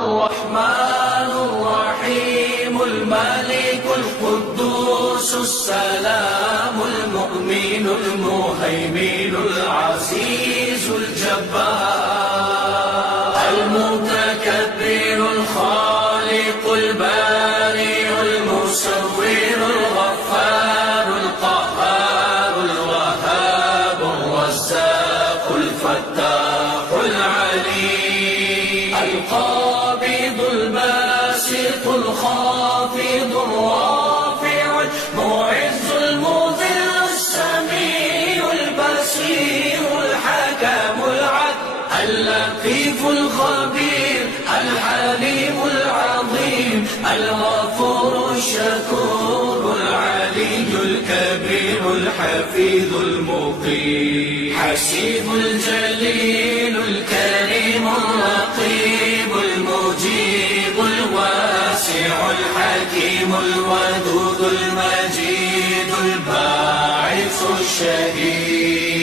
الرحمن الرحيم الملك القدوس السلام المؤمن المهيمن العزيز الجبار المتكبر الخالق البارئ المصور الغفار القهار الوهاب الرزاق الفتاح العليم القابض الباسط الخافض الرافع المعز المذل السميع البصير الحكم العدل اللطيف الخبير الحليم العظيم الغفور الشكور العلي الكبير الحفيظ المقيم حسيب الجليل الكريم الرقيب المجيب الواسع الحكيم الودود المجيد الباعث الشهيد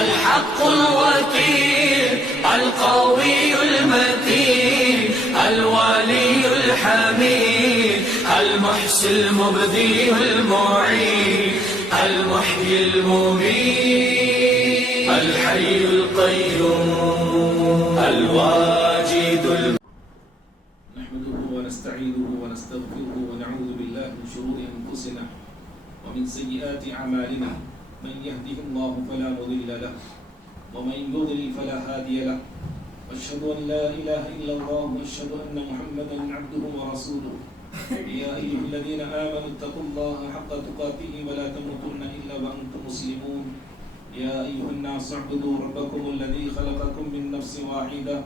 الحق الوكيل القوي المتين الولي الحميد المحسن المبدي المعين المحيي المميت الحي القيوم الواجد نحمده ونستعينه ونستغفره ونعوذ بالله من شرور أنفسنا ومن سيئات أعمالنا من يهده الله فلا مضل له ومن يضلل فلا هادي له واشهد ان لا اله الا الله واشهد ان محمدا عبده ورسوله يا ايها الذين امنوا اتقوا الله حق تقاته ولا تموتن الا وانتم مسلمون يا ايها الناس اعبدوا ربكم الذي خلقكم من نفس واحده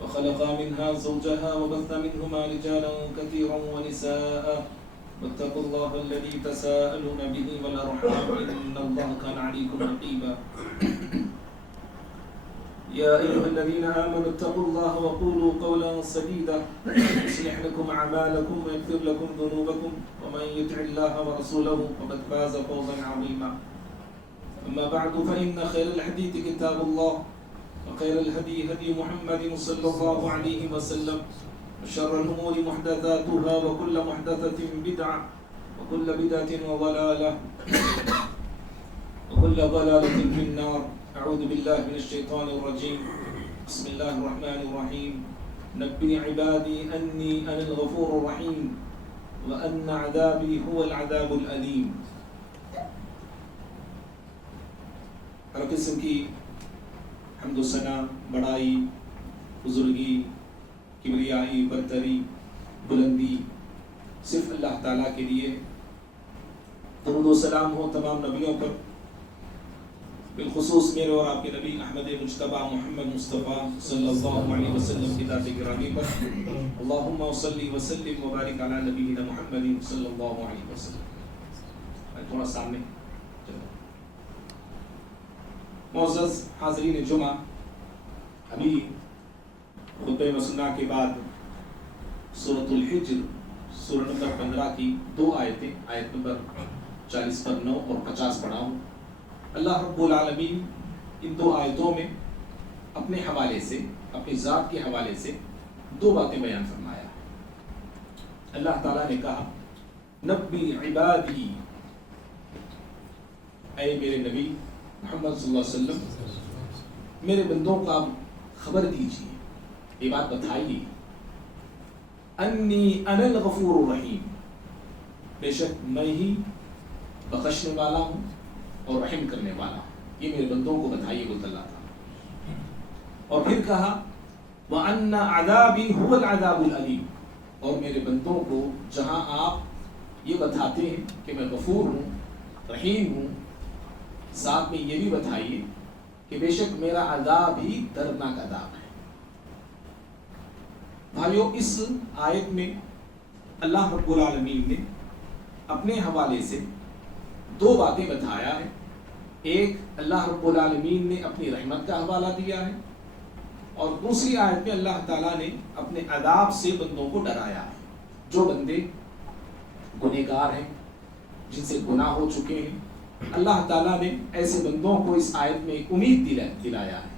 وخلق منها زوجها وبث منهما رجالا كثيرا ونساء واتقوا الله الذي تساءلون به والارحام ان الله كان عليكم رقيبا يا أيها الذين آمنوا اتقوا الله وقولوا قولا سديدا يصلح لكم أعمالكم ويغفر لكم ذنوبكم ومن يطع الله ورسوله فقد فاز فوزا عظيما أما بعد فإن خير الحديث كتاب الله وخير الهدي هدي محمد صلى الله عليه وسلم وشر الأمور محدثاتها وكل محدثة بدعة وكل بدعة ضلالة وكل ضلالة في النار أعوذ بالله من الشيطان الرجيم بسم الله الرحمن الرحيم نبئ عبادي أني أنا الغفور الرحيم وأن عذابي هو العذاب الأليم ہر قسم کی حمد و ثنا بڑائی بزرگی کبریائی برتری بلندی صرف اللہ تعالیٰ کے لیے درود و سلام ہو تمام نبیوں پر بالخصوص میرے اور آپ کے نبی احمد مجتبی محمد مصطفیٰ صلی اللہ علیہ وسلم کی ذات گرامی پر اللہم صلی وسلم وبارک علی نبینا محمد صلی اللہ علیہ وسلم. تھوڑا سامنے معزز حاضرین جمعہ، ابھی خطبہ مسنہ کے بعد سورۃ الحجر سورہ نمبر 15 کی 2 آیتیں، آیت نمبر 40 پر 9 اور 50 پڑھا ہوں. اللہ رب العالمین ان 2 آیتوں میں اپنے حوالے سے، اپنی ذات کے حوالے سے 2 باتیں بیان فرمایا. اللہ تعالیٰ نے کہا نبی عبادی، اے میرے نبی محمد صلی اللہ علیہ وسلم میرے بندوں کو آپ خبر دیجیے، یہ بات بتائیے، انی انا الغفور الرحیم، بے شک میں ہی بخشنے والا ہوں اور رحم کرنے والا ہوں. یہ میرے بندوں کو بتائیے بولتا اللہ تعالیٰ. اور پھر کہا وَأَنَّ عَذَابِي هُوَ الْعَذَابُ الْأَلِيمُ، اور میرے بندوں کو جہاں آپ یہ بتاتے ہیں کہ میں غفور ہوں، رحیم ہوں، ساتھ میں یہ بھی بتائیے کہ بے شک میرا عذاب ہی دردناک عذاب ہے. بھائیو، اس آیت میں اللہ رب العالمین نے اپنے حوالے سے 2 باتیں بتایا ہے. ایک، اللہ رب العالمین نے اپنی رحمت کا حوالہ دیا ہے، اور دوسری آیت میں اللہ تعالیٰ نے اپنے عذاب سے بندوں کو ڈرایا ہے. جو بندے گنہگار ہیں، جن سے گناہ ہو چکے ہیں، اللہ تعالیٰ نے ایسے بندوں کو اس آیت میں امید دلایا ہے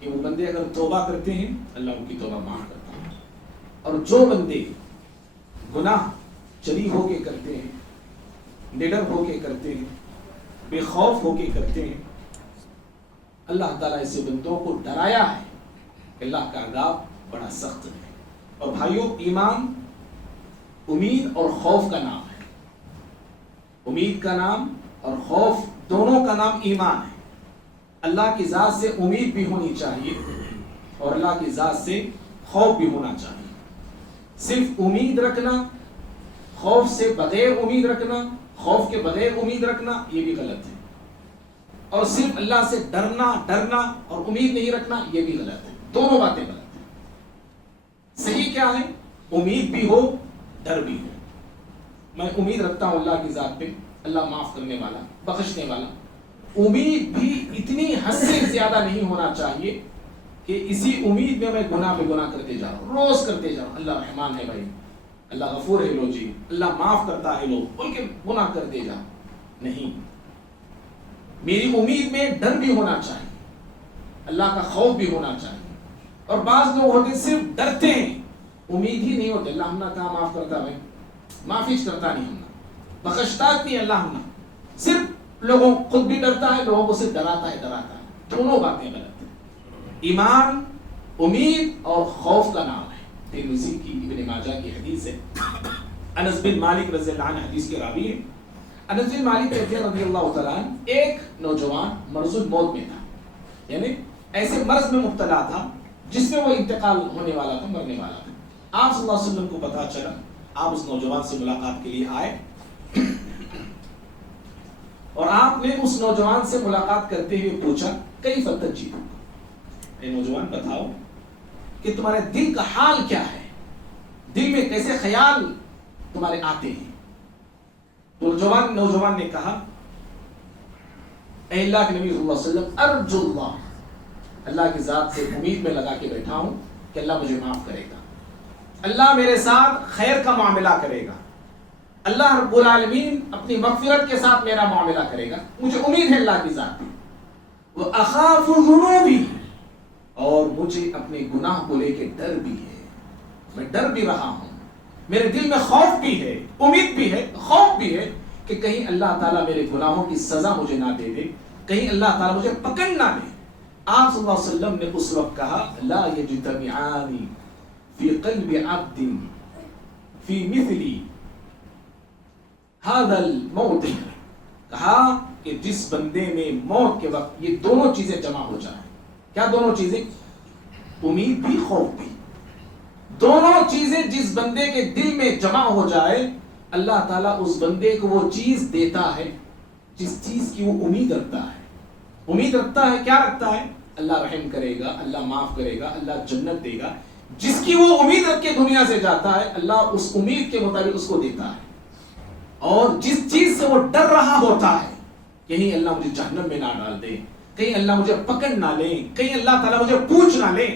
کہ وہ بندے اگر توبہ کرتے ہیں اللہ ان کی توبہ معاف کرتا ہے. اور جو بندے گناہ جری ہو کے کرتے ہیں، نڈر ہو کے کرتے ہیں، بے خوف ہو کے کرتے ہیں، اللہ تعالیٰ ایسے بندوں کو ڈرایا ہے کہ اللہ کا عذاب بڑا سخت ہے۔ اور بھائیوں، ایمان امید اور خوف کا نام ہے۔ امید کا نام اور خوف دونوں کا نام ایمان ہے۔ اللہ کی ذات سے امید بھی ہونی چاہیے اور اللہ کی ذات سے خوف بھی ہونا چاہیے۔ صرف امید رکھنا، خوف سے بغیر امید رکھنا، خوف کے بغیر امید رکھنا، یہ بھی غلط ہے۔ اور صرف اللہ سے ڈرنا اور امید نہیں رکھنا، یہ بھی غلط ہے۔ دونوں باتیں غلط ہیں۔ صحیح کیا ہے؟ امید بھی ہو، ڈر بھی ہو۔ میں امید رکھتا ہوں اللہ کی ذات پہ، اللہ معاف کرنے والا، بخشنے والا۔ امید بھی اتنی حد سے زیادہ نہیں ہونا چاہیے کہ اسی امید میں گناہ پہ گناہ کرتے جاؤ، روز کرتے جاؤ۔ اللہ رحمان ہے بھائی، اللہ غفور ہے لو جی، اللہ معاف کرتا ہے لو، بول کے گناہ کرتے جاؤ۔ نہیں، میری امید میں ڈر بھی ہونا چاہیے، اللہ کا خوف بھی ہونا چاہیے۔ اور بعض لوگ ہوتے صرف ڈرتے ہیں، امید ہی نہیں ہوتے۔ اللہ ہمنا کہاں معاف کرتا ہے، معافی کرتا نہیں ہمنا، بخشتا نہیں اللہ ہمنا، صرف لوگوں خود بھی ڈرتا ہے، لوگوں کو صرف ڈراتا ہے۔ دونوں باتیں غلط ہیں۔ ایمان امید اور خوف کا نام ہے۔ ترمذی کی، ابن ماجہ کی حدیث ہے۔ انس بن مالک رضی اللہ عنہ حدیث کے راوی ہیں۔ انس بن مالک رضی اللہ تعالیٰ عنہ ایک نوجوان مرض الموت میں تھا، یعنی ایسے مرض میں مبتلا تھا جس میں وہ انتقال ہونے والا تھا، مرنے والا تھا۔ آپ صلی اللہ علیہ وسلم کو پتا چلا، آپ اس نوجوان سے ملاقات کے لیے آئے اور آپ نے اس نوجوان سے ملاقات کرتے ہوئے پوچھا، کیف تجد؟ اے نوجوان بتاؤ کہ تمہارے دل کا حال کیا ہے، دل میں کیسے خیال تمہارے آتے ہیں؟ تو نوجوان نے کہا، اے اللہ کے نبی صلی اللہ علیہ وسلم، ارجو اللہ کی ذات سے امید میں لگا کے بیٹھا ہوں کہ اللہ مجھے معاف کرے گا، اللہ میرے ساتھ خیر کا معاملہ کرے گا، اللہ رب العالمین اپنی مغفرت کے ساتھ میرا معاملہ کرے گا، مجھے امید ہے اللہ کی ذات میں۔ وَأَخَافُ ذُنُوبِي، اور مجھے اپنے گناہ کو لے کے ڈر بھی ہے، میں ڈر بھی رہا ہوں، میرے دل میں خوف بھی ہے، امید بھی ہے، خوف بھی ہے کہ کہیں اللہ تعالیٰ میرے گناہوں کی سزا مجھے نہ دے دے، کہیں اللہ تعالیٰ مجھے پکڑ نہ لے۔ آپ صلی اللہ علیہ وسلم نے اس وقت کہا، لا یجتمعان فی قلب عبد فی مثلی هذا الموت، کہا کہ جس بندے میں موت کے وقت یہ دونوں چیزیں جمع ہو جائیں۔ کیا دونوں چیزیں؟ امید بھی، خوف بھی۔ دونوں چیزیں جس بندے کے دل میں جمع ہو جائے، اللہ تعالیٰ اس بندے کو وہ چیز دیتا ہے جس چیز کی وہ امید رکھتا ہے۔ امید رکھتا ہے، کیا رکھتا ہے؟ اللہ رحم کرے گا، اللہ معاف کرے گا، اللہ جنت دے گا۔ جس کی وہ امید رکھ کے دنیا سے جاتا ہے، اللہ اس امید کے مطابق اس کو دیتا ہے۔ اور جس چیز سے وہ ڈر رہا ہوتا ہے، کہیں اللہ مجھے جہنم میں نہ ڈال دے، کہیں اللہ مجھے پکڑ نہ لے، کہیں اللہ تعالیٰ مجھے پوچھ نہ لے،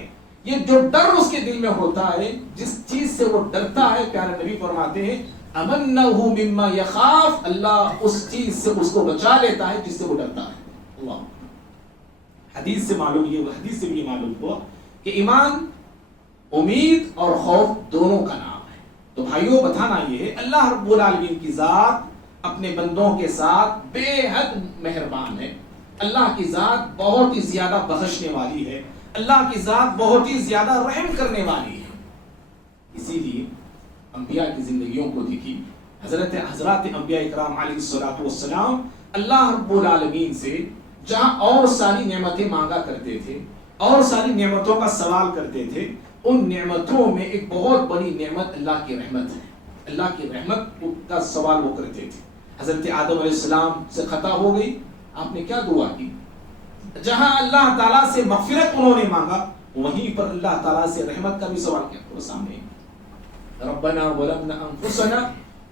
یہ جو ڈر اس کے دل میں ہوتا ہے، جس چیز سے وہ ڈرتا ہے، پیارے نبی فرماتے ہیں، امنہ مما یخاف، اللہ اس چیز سے اس کو بچا لیتا ہے جس سے وہ ڈرتا ہے۔ اللہ حدیث سے بھی یہ معلوم ہوا کہ ایمان امید اور خوف دونوں کا نام ہے۔ تو بھائیوں، بتانا یہ ہے، اللہ رب العالمین کی ذات اپنے بندوں کے ساتھ بے حد مہربان ہے، اللہ کی ذات بہت ہی زیادہ بخشنے والی ہے، اللہ کی ذات بہت ہی زیادہ رحم کرنے والی ہے۔ اسی لیے انبیاء کی زندگیوں کو دیکھی، حضرات انبیاء اکرام علیہ الصلوۃ والسلام اللہ رب العالمین سے جہاں اور ساری نعمتیں مانگا کرتے تھے، اور ساری نعمتوں کا سوال کرتے تھے، ان نعمتوں میں ایک بہت بڑی نعمت اللہ کی رحمت ہے۔ اللہ کی رحمت کا سوال وہ کرتے تھے۔ حضرت آدم علیہ السلام سے خطا ہو گئی، آپ نے کیا دعا کی؟ جہاں اللہ تعالیٰ سے مغفرت انہوں نے مانگا، وہیں پر اللہ تعالیٰ سے رحمت کا بھی سوال کیا۔ وہ سامنے ربنا ظلمنا انفسنا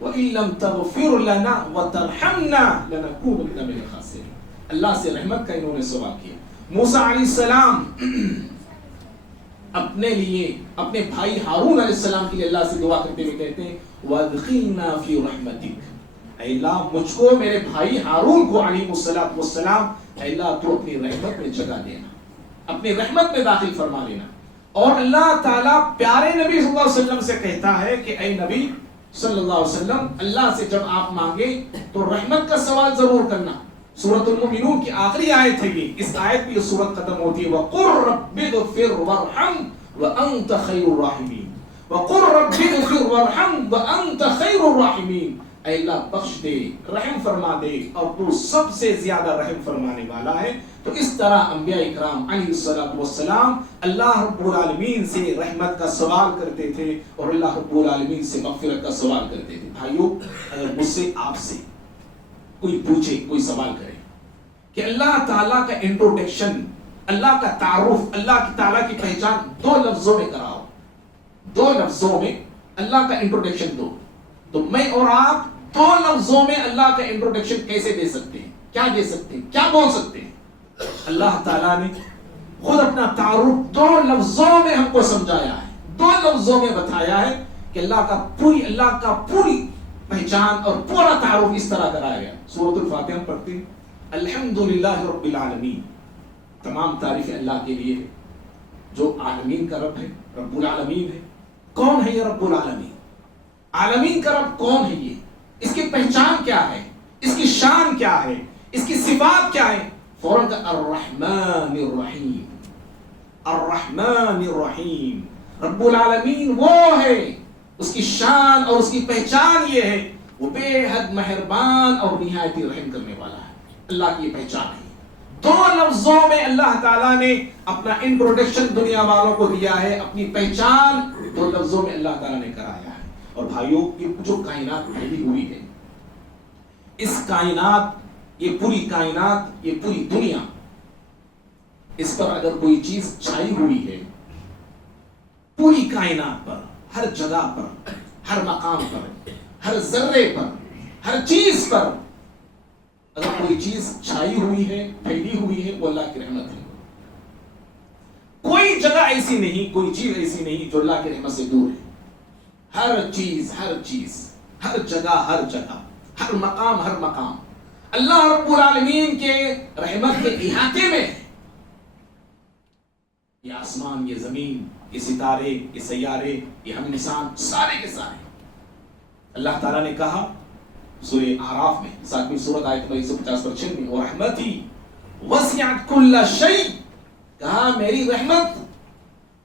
وان لم تغفر لنا وترحمنا لنكونن من الخاسرین، اللہ سے رحمت کا انہوں نے سوال کیا۔ موسیٰ علیہ السلام اپنے لیے، اپنے بھائی ہارون علیہ السلام کے لیے اللہ سے دعا کرتے ہوئے کہتے ہیں وادخلنا فی رحمتک، اے اللہ مجھ کو، میرے بھائی ہارون کو علیہ السلام، اے اللہ تو اپنی رحمت میں جگہ دینا، اپنی رحمت میں داخل فرما لینا۔ اور اللہ تعالیٰ پیارے نبی صلی اللہ علیہ وسلم سے کہتا ہے کہ اے نبی صلی اللہ علیہ وسلم، اللہ سے جب آپ مانگے تو رحمت کا سوال ضرور کرنا. سورۃ المؤمنون کی آخری آیت ہے یہ. اس آیت پہ یہ سورت ختم ہوتی ہے. وَقُلْ رَبِّ اغْفِرْ وَارْحَمْ وَأَنْتَ خَيْرُ الرَّاحِمِينَ. وَقُلْ رَبِّ اغْفِرْ وَارْحَمْ وَأَنْتَ خَيْرُ الرَّاحِمِينَ. اے اللہ بخش دے، رحم فرما دے، اور تو سب سے زیادہ رحم فرمانے والا ہے. تو اس طرح انبیاء اکرام علیہ الصلوۃ والسلام اللہ رب العالمین سے رحمت کا سوال کرتے تھے اور اللہ رب العالمین سے مغفرت کا سوال کرتے تھے. بھائیو، اگر مجھ سے آپ سے کوئی پوچھے، کوئی سوال کرے کہ اللہ تعالیٰ کا انٹروڈکشن، اللہ کا تعارف، اللہ تعالیٰ کی پہچان 2 لفظوں میں کراؤ، 2 لفظوں میں اللہ کا انٹروڈکشن دو، تو میں اور آپ 2 لفظوں میں اللہ کا انٹروڈکشن کیسے دے سکتے ہیں؟ کیا دے سکتے ہیں؟ کیا بول سکتے ہیں؟ اللہ تعالیٰ نے خود اپنا تعارف 2 لفظوں میں ہم کو سمجھایا ہے، 2 لفظوں میں بتایا ہے کہ اللہ کا پوری پہچان اور پورا تعارف اس طرح کرایا گیا. سورۃ الفاتحہ پڑھتے ہیں، الحمدللہ رب العالمین، تمام تعریفیں اللہ کے لیے جو عالمین کا رب ہے، رب العالمین ہے. کون ہے یہ رب العالمین؟ عالمین کا رب کون ہے یہ؟ اس کی پہچان کیا ہے؟ اس کی شان کیا ہے؟ اس کی صفات کیا ہے؟ فوراً کا الرحمن الرحیم، الرحمن الرحیم. رب العالمین وہ ہے، اس کی شان اور اس کی پہچان یہ ہے، وہ بے حد مہربان اور نہایت رحم کرنے والا ہے. اللہ کی یہ پہچان ہے. 2 لفظوں میں اللہ تعالیٰ نے اپنا انٹروڈکشن دنیا والوں کو دیا ہے، اپنی پہچان 2 لفظوں میں اللہ تعالیٰ نے کرایا ہے. اور بھائیوں، یہ جو کائنات پھیلی ہوئی ہے، اس کائنات، یہ پوری کائنات، یہ پوری دنیا، اس پر اگر کوئی چیز چھائی ہوئی ہے، پوری کائنات پر، ہر جگہ پر، ہر مقام پر، ہر ذرے پر، ہر چیز پر اگر کوئی چیز چھائی ہوئی ہے، پھیلی ہوئی ہے، وہ اللہ کی رحمت ہے. کوئی جگہ ایسی نہیں، کوئی چیز ایسی نہیں جو اللہ کی رحمت سے دور ہے. ہر چیز، ہر جگہ، ہر مقام اللہ رب العالمین کے رحمت کے احاطے میں ہے. یہ آسمان، یہ زمین، یہ ستارے، یہ سیارے، یہ ہم انسان، سارے کے سارے. اللہ تعالیٰ نے کہا سورہ اعراف میں، 7ویں سورت آیت 150 پر 6 میں، ورحمتی وسعت کل شیء، کہا میری رحمت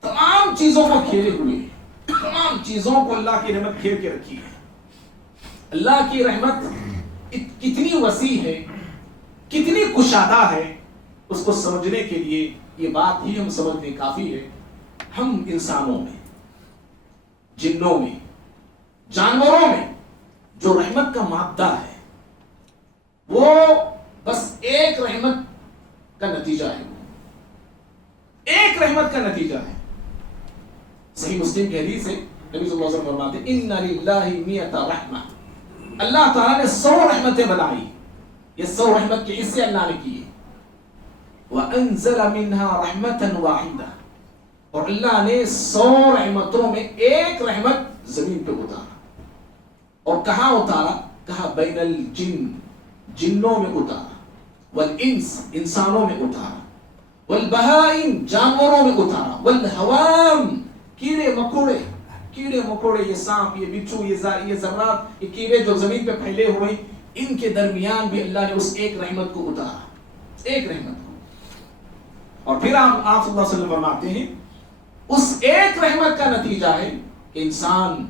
تمام چیزوں کو گھیرے ہوئے ہے. تمام چیزوں کو اللہ کی رحمت گھیر کے رکھی ہے. اللہ کی رحمت کتنی وسیع ہے، کتنی کشادہ ہے، اس کو سمجھنے کے لیے یہ بات ہی ہم سمجھنے کافی ہے. ہم انسانوں میں، جنوں میں، جانوروں میں جو رحمت کا مادہ ہے، وہ بس ایک رحمت کا نتیجہ ہے. ایک رحمت کا نتیجہ ہے. صحیح مسلم کی حدیث ہے، نبی صلی اللہ علیہ وسلم فرماتے ہیں ان للہ مئۃ رحمہ، اللہ تعالیٰ نے 100 رحمتیں بنائی. یہ 100 رحمت کے حصے اللہ نے کیے. وانزل منها رحمتا واحدہ، اور اللہ نے 100 رحمتوں میں ایک رحمت زمین پہ اتارا. اور کہاں اتارا؟ کہا بین الجن، جنوں میں اتارا، والانس، انسانوں میں اتارا، والبہائم، جانوروں میں اتارا، والحوام، کیڑے مکوڑے، یہ سانپ، یہ بچھو، یہ ذرات، یہ کیڑے جو زمین پہ پھیلے ہوئے، ان کے درمیان بھی اللہ نے اس ایک رحمت کو اتارا، ایک رحمت کو. اور پھر آپ صلی اللہ علیہ وسلم فرماتے ہیں اس ایک رحمت کا نتیجہ ہے کہ انسان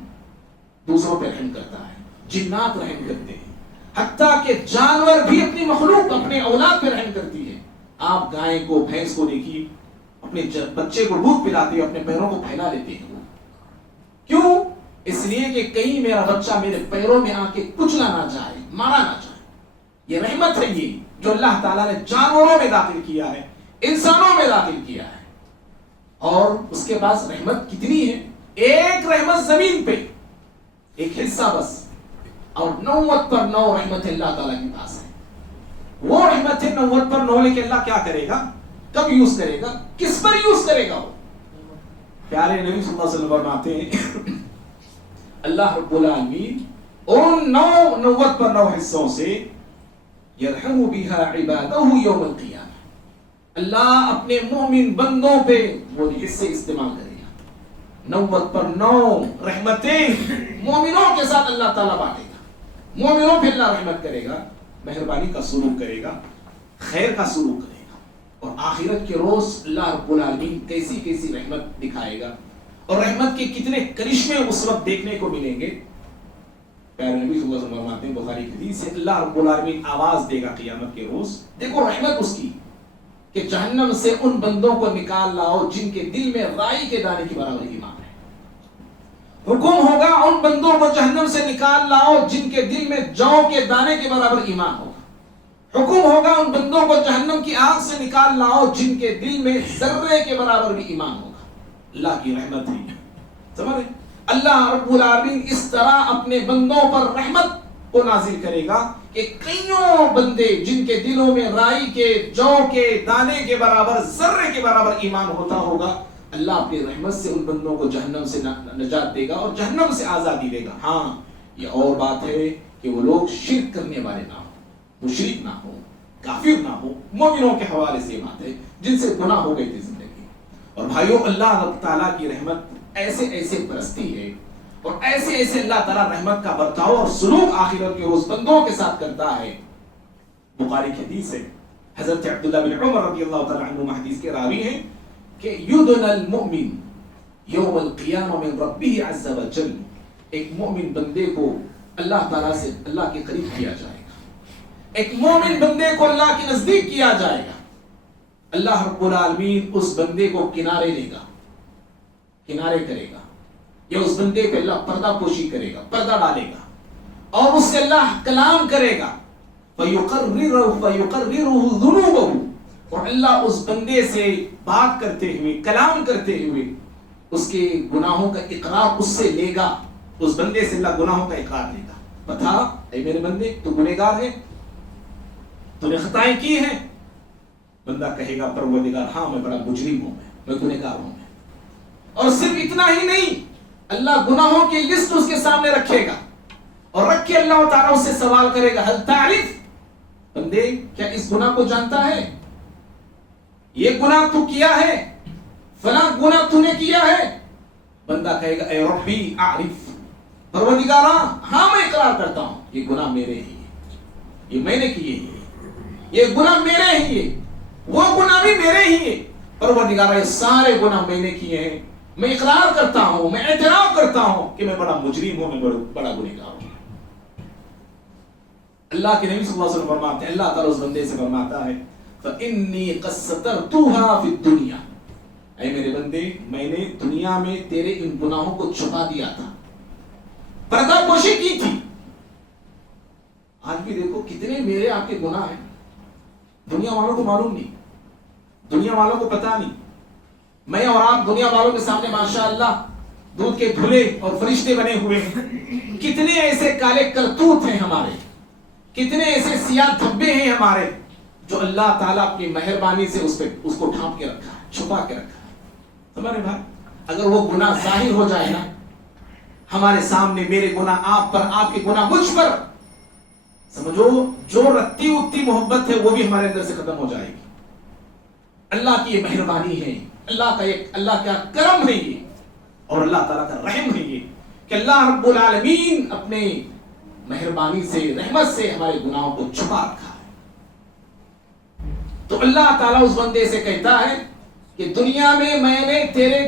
دوسروں پہ رحم کرتا ہے، جنات رحم کرتے ہیں، حتیٰ کہ جانور بھی اپنی مخلوق، اپنے اولاد پہ رحم کرتی ہے. آپ گائے کو، بھینس کو دیکھیے، اپنے بچے کو دودھ پلاتے ہیں، اپنے پیروں کو پھیلا لیتے ہیں. کیوں؟ اس لیے کہ کہیں میرا بچہ میرے پیروں میں آ کے کچلا نہ جائے، مارا نہ جائے. یہ رحمت ہے، یہ جو اللہ تعالیٰ نے جانوروں میں داخل کیا ہے، انسانوں میں داخل کیا ہے. اور اس کے پاس رحمت کتنی ہے؟ ایک رحمت زمین پہ، ایک حصہ بس، اور 90 پر 9 رحمت اللہ تعالیٰ کے پاس ہے. وہ رحمت ہے 90 پر 9، لیکن اللہ کیا کرے گا؟ کب یوز کرے گا؟ کس پر یوز کرے گا؟ وہ پیارے نبی صلی اللہ علیہ وسلم فرماتے ہیں اللہ رب العالمین ان 90 پر 9 حصوں سے یرحم بها عبادہ یوم القیامہ، اللہ اپنے مومن بندوں پہ وہ حصے استعمال کرے گا، 90 پر 9 رحمتیں مومنوں کے ساتھ اللہ تعالیٰ بانٹے گا، مومنوں پہ اللہ رحمت کرے گا، مہربانی کا سلوک کرے گا، خیر کا سلوک کرے گا، اور آخرت کے روز اللہ رب العالمین کیسی کیسی رحمت دکھائے گا، اور رحمت کے کتنے کرشمے اس وقت دیکھنے کو ملیں گے۔ پیارے نبی صلی اللہ علیہ وسلم فرماتے ہیں بخاری کی حدیث سے، اللہ رب العالمین آواز دے گا قیامت کے روز، دیکھو رحمت اس کی کہ جہنم سے ان بندوں کو نکال لاؤ جن کے دل میں رائی کے دانے کی برابر ایمان ہے۔ حکم ہوگا ان بندوں کو جہنم سے نکال لاؤ جن کے دل میں جو کے دانے کے برابر ایمان ہوگا۔ حکم ہوگا ان بندوں کو جہنم کی آگ سے نکال لاؤ جن کے دل میں ذرے کے برابر بھی ایمان ہوگا۔ اللہ کی رحمت ہے، سمجھ رہے؟ اللہ رب العالمین اس طرح اپنے بندوں پر رحمت کو نازل کرے گا کہ کئیوں بندے جن کے دلوں میں رائی کے جو کے دانے کے برابر ذرے کے برابر ایمان ہوتا ہوگا، اللہ اپنی رحمت سے ان بندوں کو جہنم سے نجات دے گا اور جہنم سے آزادی دے گا۔ ہاں یہ اور بات ہے کہ وہ لوگ شرک کرنے والے نہ ہوں، مشرک نہ ہو، کافر نہ ہو، مومنوں کے حوالے سے بات ہے جن سے گناہ ہو گئی تھی زندگی۔ اور بھائیوں، اللہ رب تعالیٰ کی رحمت ایسے ایسے برستی ہے اور ایسے ایسے اللہ تعالیٰ رحمت کا برتاؤ اور سلوک آخرت کے روز بندوں کے ساتھ کرتا ہے۔ بخاری کی حدیث ہے، حضرت عبداللہ بن عمر رضی اللہ تعالیٰ عنہ حدیث کے راوی ہیں کہ یدن المؤمن یوم القیامہ من ربہ عز وجل، ایک مومن بندے کو اللہ تعالیٰ سے اللہ کے قریب کیا جائے گا، ایک مومن بندے کو اللہ کے نزدیک کیا جائے گا۔ اللہ رب العالمین اس بندے کو کنارے لے گا، کنارے کرے گا، یا اس بندے پہ اللہ پردہ پوشی کرے گا، پردہ ڈالے گا، اور اس سے اللہ کلام کرے گا، فَيُقَرِّرُهُ ذُنُوبَهُ، اور اللہ اس بندے سے بات کرتے ہوئے، کلام کرتے ہوئے اس کے گناہوں کا اقرار اس سے لے گا، اس بندے سے اللہ گناہوں کا اقرار لے گا۔ بتا اے میرے بندے، تو گنہگار ہے، تو نے خطائیں کی ہیں؟ بندہ کہے گا پروردگار ہاں میں بڑا مجرم ہوں، میں گنہگار ہوں۔ اور صرف اتنا ہی نہیں، اللہ گناہوں کی لسٹ اس کے سامنے رکھے گا، اور رکھ کے اللہ تعالیٰ اس سے سوال کرے گا، حل تعریف، بندے کیا اس گناہ کو جانتا ہے؟ یہ گناہ تو کیا ہے، فلاں گناہ تو نے کیا ہے؟ بندہ کہے گا اے ربی اعرف، پروردگارا ہاں میں اقرار کرتا ہوں یہ گناہ میرے ہی ہے، یہ میں نے کیے ہی، یہ گناہ میرے ہی ہے، وہ گناہ بھی میرے ہی ہے، پروردگارا یہ سارے گناہ میں نے کیے ہیں، میں اقرار کرتا ہوں، میں اعتراف کرتا ہوں کہ میں بڑا مجرم ہوں، میں بڑا گنہگار ہوں۔ اللہ کے نبی صلی اللہ علیہ وسلم فرماتے ہیں، اللہ تعالیٰ اس بندے سے فرماتا ہے فَإِنِّي قَدْ سَتَرْتُهَا فِي الدُّنْيَا، اے میرے بندے میں نے دنیا میں تیرے ان گناہوں کو چھپا دیا تھا، پردہ پوشی کی تھی۔ آج بھی دیکھو کتنے میرے آپ کے گناہ ہیں، دنیا والوں کو معلوم نہیں، دنیا والوں کو پتا نہیں، میں اور آپ دنیا والوں کے سامنے ماشاءاللہ دودھ کے دھلے اور فرشتے بنے ہوئے ہیں، کتنے ایسے کالے کرتوت ہیں ہمارے، کتنے ایسے سیاہ دھبے ہیں ہمارے، جو اللہ تعالیٰ اپنی مہربانی سے اس کو ڈھانپ کے رکھا ہے، چھپا کے رکھا ہے۔ سمجھ رہے بھائی؟ اگر وہ گناہ ظاہر ہو جائے نا ہمارے سامنے، میرے گناہ آپ پر، آپ کے گناہ مجھ پر، سمجھو جو رتی اتی محبت ہے وہ بھی ہمارے اندر سے ختم ہو جائے گی۔ اللہ کی یہ مہربانی ہے، اللہ کا کرم ہے یہ، اور اللہ تعالیٰ کا رحم ہے یہ کہ اللہ رب العالمین اپنے مہربانی سے، رحمت سے ہمارے گناہوں کو چھپا رکھا ہے۔ تو اللہ تعالیٰ اس بندے سے کہتا ہے کہ دنیا میں میں نے تیرے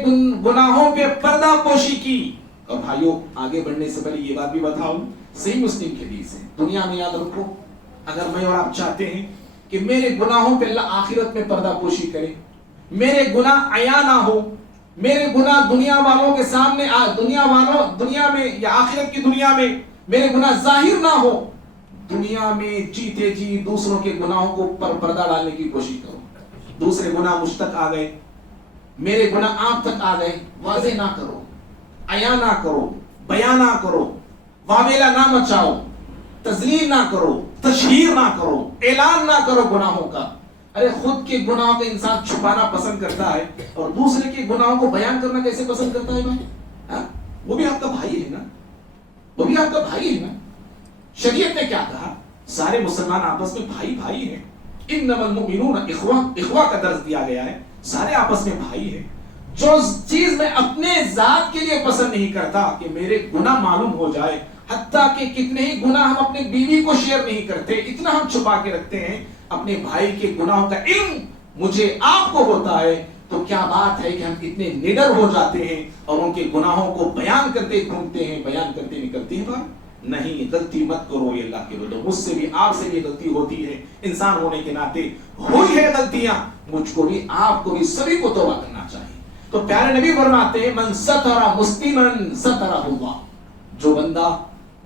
گناہوں پہ پردہ پوشی کی۔ اور بھائیوں آگے بڑھنے سے پہلے یہ بات بھی بتاؤں، صحیح مسلم کی حدیث ہے، دنیا میں یاد رکھو اگر میں اور آپ چاہتے ہیں کہ میرے گناہوں پہ اللہ آخرت میں پردہ پوشی کرے، میرے گناہ عیاں نہ ہو، میرے گناہ دنیا والوں کے سامنے، دنیا میں یا آخرت کی دنیا میں میرے گناہ ظاہر نہ ہو، دنیا میں جیتے جی دوسروں کے گناہوں کو پر پردہ ڈالنے کی کوشش کرو، دوسرے گناہ مجھ تک آ گئے، میرے گناہ آپ تک آ گئے، واضح نہ کرو، عیاں نہ کرو، بیان نہ کرو، واویلا نہ مچاؤ، تذلیل نہ کرو، تشہیر نہ کرو، اعلان نہ کرو گناہوں کا۔ ارے خود کے گناہوں کا انسان چھپانا پسند کرتا ہے اور دوسرے کے گناہوں کو بیان کرنا کیسے پسند کرتا ہے بھائی؟ وہ بھی آپ کا بھائی ہے نا، وہ بھی آپ کا بھائی ہے نا۔ شریعت نے کیا کہا؟ سارے مسلمان آپس میں بھائی بھائی ہیں، انما المؤمنون اخوہ کا درس دیا گیا ہے، سارے آپس میں بھائی ہیں۔ جو چیز میں اپنے ذات کے لیے پسند نہیں کرتا کہ میرے گناہ معلوم ہو جائے، حتیٰ کہ کتنے ہی گناہ ہم اپنے بیوی کو شیئر نہیں کرتے، اتنا ہم چھپا کے رکھتے ہیں، اپنے بھائی کے گناہوں کا علم مجھے آپ کو ہوتا ہے، تو کیا بات ہے کہ ہم اتنے نڈر ہو جاتے ہیں اور ان کے گناہوں کو بیان کرتے گھومتے ہیں، بیان کرتے نکلتے ہیں۔ نہیں، غلطی مت کرو، یہ اللہ کے بندو، مجھ سے بھی آپ سے بھی غلطی ہوتی ہے، انسان ہونے کے ناطے ہوئی ہے غلطیاں، مجھ کو بھی آپ کو بھی سبھی کو توبہ کرنا چاہیے۔ تو پیارے نبی فرماتے ہیں من ستر مسلمن سترہ اللہ، جو بندہ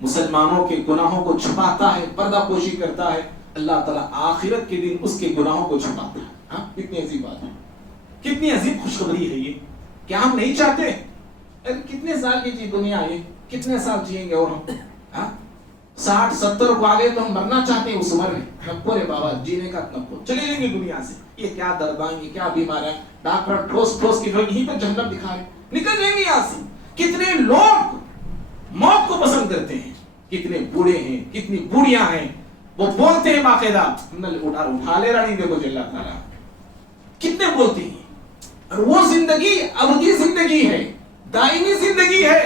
مسلمانوں کے گناہوں کو چھپاتا ہے، پردہ پوشی کرتا ہے، اللہ تعالیٰ آخرت کے دن اس کے گناہوں کو چھپاتا ہے۔ ہاں، کتنی عظیم بات ہے، کتنی عظیم خوشخبری ہے یہ۔ کیا ہم نہیں چاہتے؟ کتنے سال کی جی دنیا ہے، کتنے سال جئیں گے اور ہم 60-70 کو آگے تو ہم مرنا چاہتے ہیں اس عمر میں، نکو رے بابا جینے کا نکو، چلے جائیں گے دنیا سے، یہ کیا درداں، یہ کیا بیماریاں، ڈاکٹر ٹھوس ٹھوس کی یہیں پر جہنم دکھا رہے، نکل جائیں گے یہاں سے۔ کتنے لوگ موت کو پسند کرتے ہیں، کتنے بوڑھے ہیں، کتنی بوڑھیاں ہیں، وہ بولتے ہیں باقاعدہ اٹھا لے رہا نہیں دیکھو جی اللہ تعالیٰ، کتنے بولتے ہیں۔ اور وہ زندگی ابدی زندگی ہے، دائمی زندگی ہے،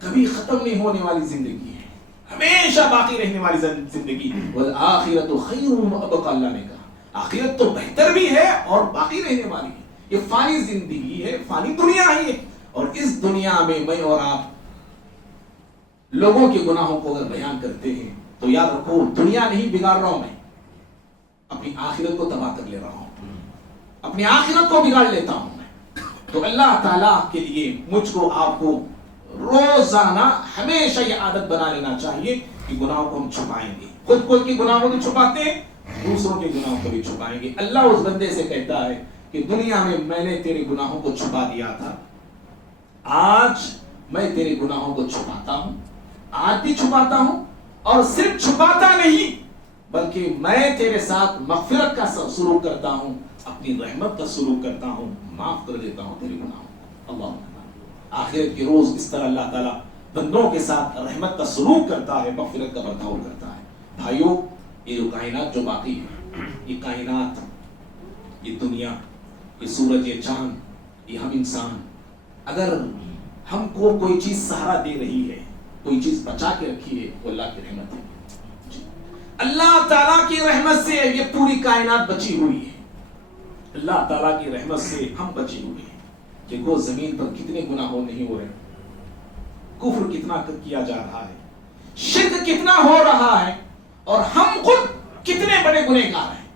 کبھی ختم نہیں ہونے والی زندگی ہے، ہمیشہ باقی رہنے والی زندگی۔ والآخرۃ خیر وابقیٰ، اللہ نے کہا آخرت تو بہتر بھی ہے اور باقی رہنے والی ہے۔ یہ فانی زندگی ہے، فانی دنیا ہے، اور اس دنیا میں میں اور آپ لوگوں کے گناہوں کو اگر بیان کرتے ہیں تو یاد رکھو دنیا نہیں بگاڑ رہا ہوں میں، اپنی آخرت کو تباہ کر لے رہا ہوں، اپنی آخرت کو بگاڑ لیتا ہوں میں۔ تو اللہ تعالیٰ کے لیے مجھ کو آپ کو روزانہ ہمیشہ یہ عادت بنا لینا چاہیے کہ گناہوں کو ہم چھپائیں گے، خود کے گناہوں کو چھپاتے ہیں، دوسروں کے گناہوں کو بھی چھپائیں گے۔ اللہ اس بندے سے کہتا ہے کہ دنیا میں نے تیرے گناہوں کو چھپا دیا تھا، آج میں تیرے گناہوں کو چھپاتا ہوں، آج بھی چھپاتا ہوں، اور صرف چھپاتا نہیں بلکہ میں تیرے ساتھ مغفرت کا سلوک کرتا ہوں، اپنی رحمت کا سلوک کرتا ہوں، معاف کر دیتا ہوں تیرے گناہوں کو۔ اللہ آخرت کے روز اس طرح اللہ تعالیٰ بندوں کے ساتھ رحمت کا سلوک کرتا ہے، مغفرت کا برتاؤ کرتا ہے۔ بھائیوں، یہ جو کائنات جو باقی ہے، یہ کائنات، یہ دنیا، یہ سورج، یہ چاند، یہ ہم انسان، اگر ہم کو کوئی چیز سہارا دے رہی ہے، کوئی چیز بچا کے رکھی ہے، وہ اللہ کی رحمت ہے۔ اللہ تعالیٰ کی رحمت سے یہ پوری کائنات بچی ہوئی ہے، اللہ تعالیٰ کی رحمت سے ہم بچے ہوئے ہیں۔ دیکھو زمین پر کتنے گناہ نہیں ہو رہے، کفر کتنا کیا جا رہا ہے، شرک کتنا ہو رہا ہے، اور ہم خود کتنے بڑے گنہگار ہیں،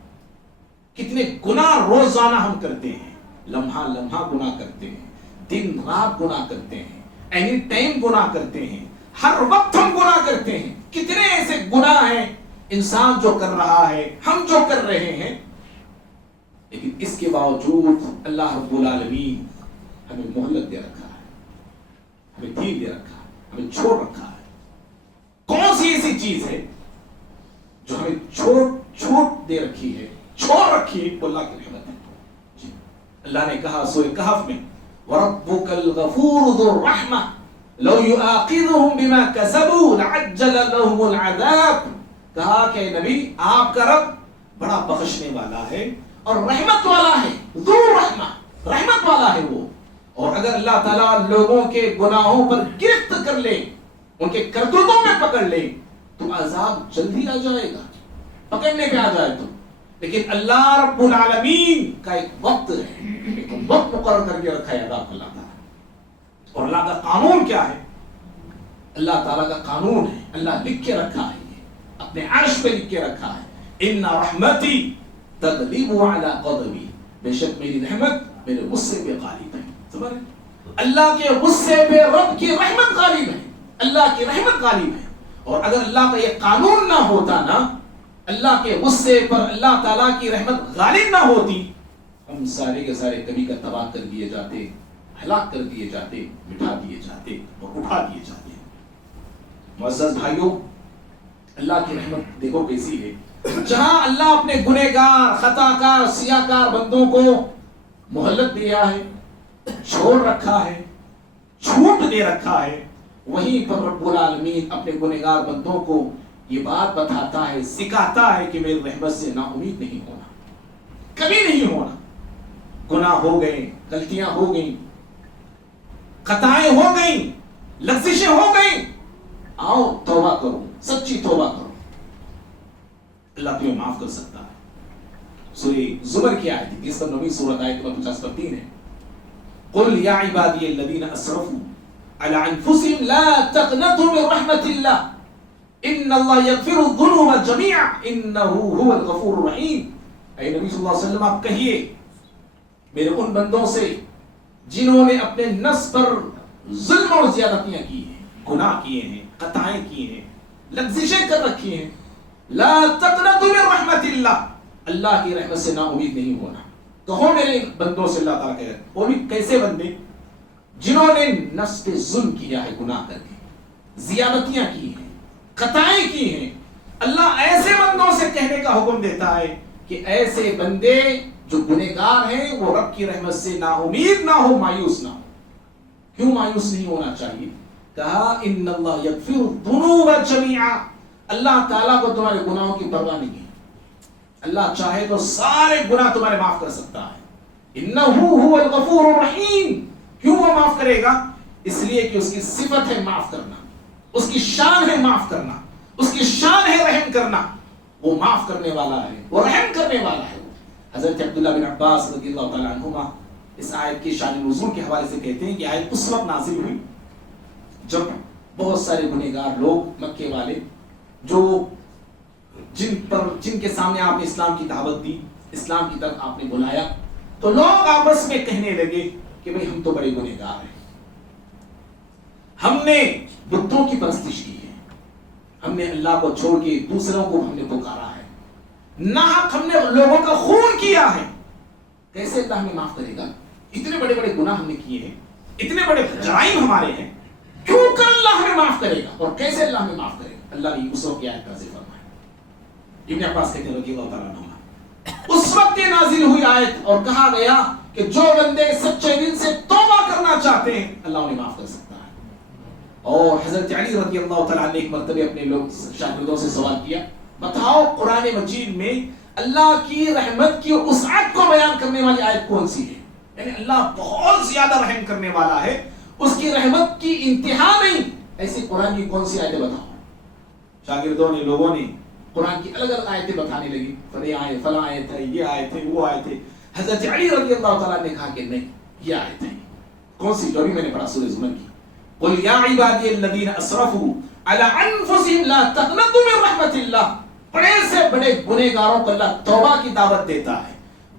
کتنے گناہ روزانہ ہم کرتے ہیں، لمحہ لمحہ گناہ کرتے ہیں، دن رات گناہ کرتے ہیں، اینی ٹائم گناہ کرتے ہیں، ہر وقت ہم گناہ کرتے ہیں۔ کتنے ایسے گناہ ہیں انسان جو کر رہا ہے، ہم جو کر رہے ہیں، لیکن اس کے باوجود اللہ رب العالمین ہمیں مہلت دے رکھا ہے، ہمیں ڈھیل دے رکھا ہے، ہمیں چھوڑ رکھا ہے۔ کون سی ایسی چیز ہے جو ہمیں چھوٹ دے رکھی ہے، چھوڑ رکھی ہے؟ وہ اللہ کی رحمت ہے۔ جی اللہ نے کہا سورہ کہف میں وَرَبُّكَ الْغَفُورُ ذُو الرَّحْمَةِ لَوْ يُؤَاخِذُهُم بِمَا كَسَبُوا لَعَجَّلَ لَهُمُ الْعَذَابَ، کہا کہ نبی آپ کا رب بڑا بخشنے والا ہے اور رحمت والا ہے، ذو رحمہ، رحمت والا ہے وہ، اور اگر اللہ تعالیٰ لوگوں کے گناہوں پر گرفت کر لے، ان کے کرتوتوں میں پکڑ لے، تو عذاب جلدی آ جائے گا، پکڑنے پہ آ جائے تو۔ لیکن اللہ رب العالمین کا ایک وقت ہے، ایک وقت مقرر کر کے رکھا ہے عذاب اللہ تعالیٰ۔ اور اللہ کا قانون کیا ہے؟ اللہ تعالیٰ کا قانون ہے، اللہ لکھ کے رکھا ہے، اپنے عرش پہ لکھ کے رکھا ہے، ان رحمتی تغلب علی غضبی، بے شک میری رحمت میرے غصے پہ غالب ہے۔ سمجھ اللہ کے غصے پہ رب کی رحمت غالب ہے، اللہ کی رحمت غالب ہے۔ اور اگر اللہ کا یہ قانون نہ ہوتا نا، اللہ کے غصے پر اللہ تعالیٰ کی رحمت غالب نہ ہوتی، ہم سارے کے سارے کبھی کا تباہ کر دیے جاتے، ہلاک کر دیے جاتے، مٹا دیے جاتے اور اٹھا دیے جاتے۔ معزز بھائیوں، اللہ کی رحمت دیکھو کیسی ہے، جہاں اللہ اپنے گنہگار، خطا کار، سیاہ کار بندوں کو مہلت دیا ہے، چھوڑ رکھا ہے، چھوٹ دے رکھا ہے، وہیں پر رب العالمین اپنے گنہگار بندوں کو یہ بات بتاتا ہے، سکھاتا ہے کہ میری رحمت سے نا امید نہیں ہونا، کبھی نہیں ہونا. گناہ ہو گئے, غلطیاں ہو گئیں, خطائیں ہو گئیں, لغزشیں ہو گئیں, آؤ توبہ کرو, سچی توبہ کرو, اللہ تمہیں معاف کر سکتا ہے. سورہ زمر کی آیت ہے, 30 سورۃ آیت نمبر 50 پر 3 ہے. قل یا عبادی الذین اسرفوا علی انفسهم لا تقنطوا من رحمت اللہ ان اللہ یغفر الذنوب جميعا انہ هو الغفور الرحیم. اے نبی صلی اللہ علیہ وسلم آپ کہیے میرے ان بندوں سے جنہوں نے اپنے نفس پر ظلم اور زیادتیاں کی ہیں, گناہ کیے ہیں, خطائیں کی ہیں, لغزشیں کر رکھی ہیں, لا تقنطوا من رحمت اللہ, اللہ کی رحمت سے نا امید نہیں ہونا. کہو میرے بندوں سے, اللہ تعالیٰ کہہ رہے ہیں, وہ بھی کیسے بندے؟ جنہوں نے نفس پہ ظلم کیا ہے, گناہ کر کے زیادتیاں کی ہیں, خطائیں کی ہیں. اللہ ایسے بندوں سے کہنے کا حکم دیتا ہے کہ ایسے بندے جو گنہگار ہیں وہ رب کی رحمت سے نا امید نہ ہو, مایوس نہ ہو. کیوں مایوس نہیں ہونا چاہیے؟ کہا ان اللہ یغفر الذنوب جميعا, اللہ تعالیٰ کو تمہارے گناہوں کی پرواہ نہیں ہے. اللہ چاہے تو سارے گناہ تمہارے معاف کر سکتا ہے. انہ هو الغفور الرحیم. کیوں وہ معاف کرے گا؟ اس لیے کہ اس کی صفت ہے معاف کرنا, اس کی شان ہے معاف کرنا, اس کی شان ہے رحم کرنا. وہ معاف کرنے والا ہے, وہ رحم کرنے والا ہے. حضرت عبداللہ بن عباس رضی اللہ تعالیٰ عنہما اس آیت کی شان نزول کے حوالے سے کہتے ہیں کہ آیت اس وقت نازل ہوئی جب بہت سارے گنہگار لوگ مکے والے جو جن کے سامنے آپ نے اسلام کی دعوت دی, اسلام کی طرف آپ نے بلایا, تو لوگ آپس میں کہنے لگے کہ بھئی ہم تو بڑے گنہگار ہیں, ہم نے بتوں کی پرستش کی ہے, ہم نے اللہ کو چھوڑ کے دوسروں کو ہم نے پکارا ہے, ناحق ہم نے لوگوں کا خون کیا ہے. کیسے اللہ ہمیں معاف کرے گا؟ اتنے بڑے بڑے گناہ ہم نے کیے ہیں, اتنے بڑے جرائم ہمارے ہیں, کیوں کر اللہ ہمیں معاف کرے گا؟ اور کیسے اللہ ہمیں معاف کرے گا؟ اللہ نے اس وقت کی آیت نازل فرمائی. ابن عباس کہتے ہیں رضی اللہ تعالیٰ عنہ, اس وقت یہ نازل ہوئی آیت اور کہا گیا کہ جو بندے سچے دل سے توبہ کرنا چاہتے ہیں اللہ انہیں معاف کر سکتا ہے. اور حضرت علی رضی اللہ تعالیٰ نے ایک مرتبہ اپنے لوگ شاگردوں سے سوال کیا, بتاؤ قرآن مجید میں اللہ کی رحمت کی وسعت کو بیان کرنے والی آیت کون سی ہے؟ یعنی اللہ بہت زیادہ رحم کرنے والا ہے, اس کی رحمت کی انتہا نہیں, ایسی قرآن کی کون سی آیتیں بتاؤ. شاگردوں نے, لوگوں نے قرآن کی الگ الگ آیتیں بتانے لگی, فلاں آیت ہے, یہ آیت ہے, وہ آیت ہے. حضرت علی رضی اللہ تعالیٰ نے کہا کہ نہیں, یہ آیت ہے. کون سی؟ جو ابھی میں نے پڑھا سورہ زمر کی, قل یا عبادی الذین اسرفوا علی انفسہم لا تقنطوا من رحمت اللہ. بڑے سے بڑے گنہگاروں کو اللہ توبہ کی دعوت دیتا ہے,